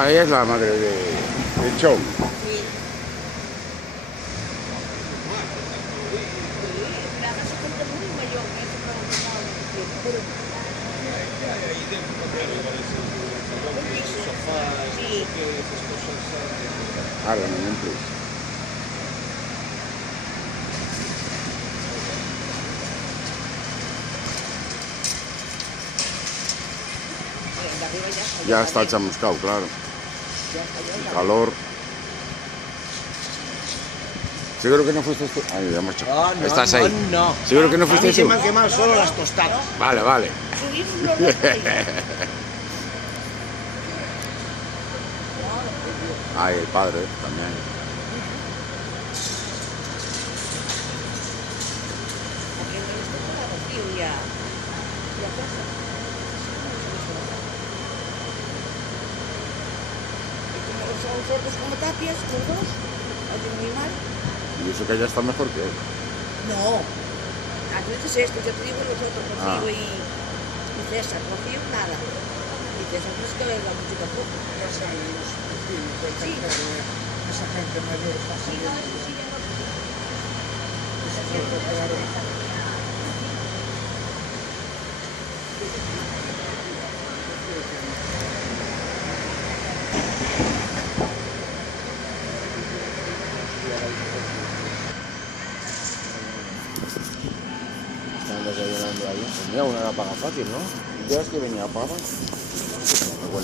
Ahí es la madre del show. Sí. La casa está muy mayor, eso no lo pero sí. Ahora, ningún plus. De arriba Ya está chamuscado, claro. Ya está El calor. Seguro que no fuiste tú. Ay, ya marcha. No, Estás ahí. no. Seguro que no A fuiste mí se tú. me han quemado solo las tostadas. Vale, vale. Subimos los dos por ahí. Ay, el padre también. Porque en el espejo está vacío ya. Ya pasa. Y como son sordos como tapias, los dos, oyen muy mal. Y eso que ella está mejor que él. No. A veces esto, yo te digo los otros, Rocío y César. Rocío nada. Y César no es que oiga mucho tampoco. Ya saben, los vecinos del cantero, esa gente mayor está Sí, no, saliendo. eso sí, ya no. Esa gente, claro. Están desayunando ahí. Pues mira, una era paga fácil, ¿no? Ya es que venía paga.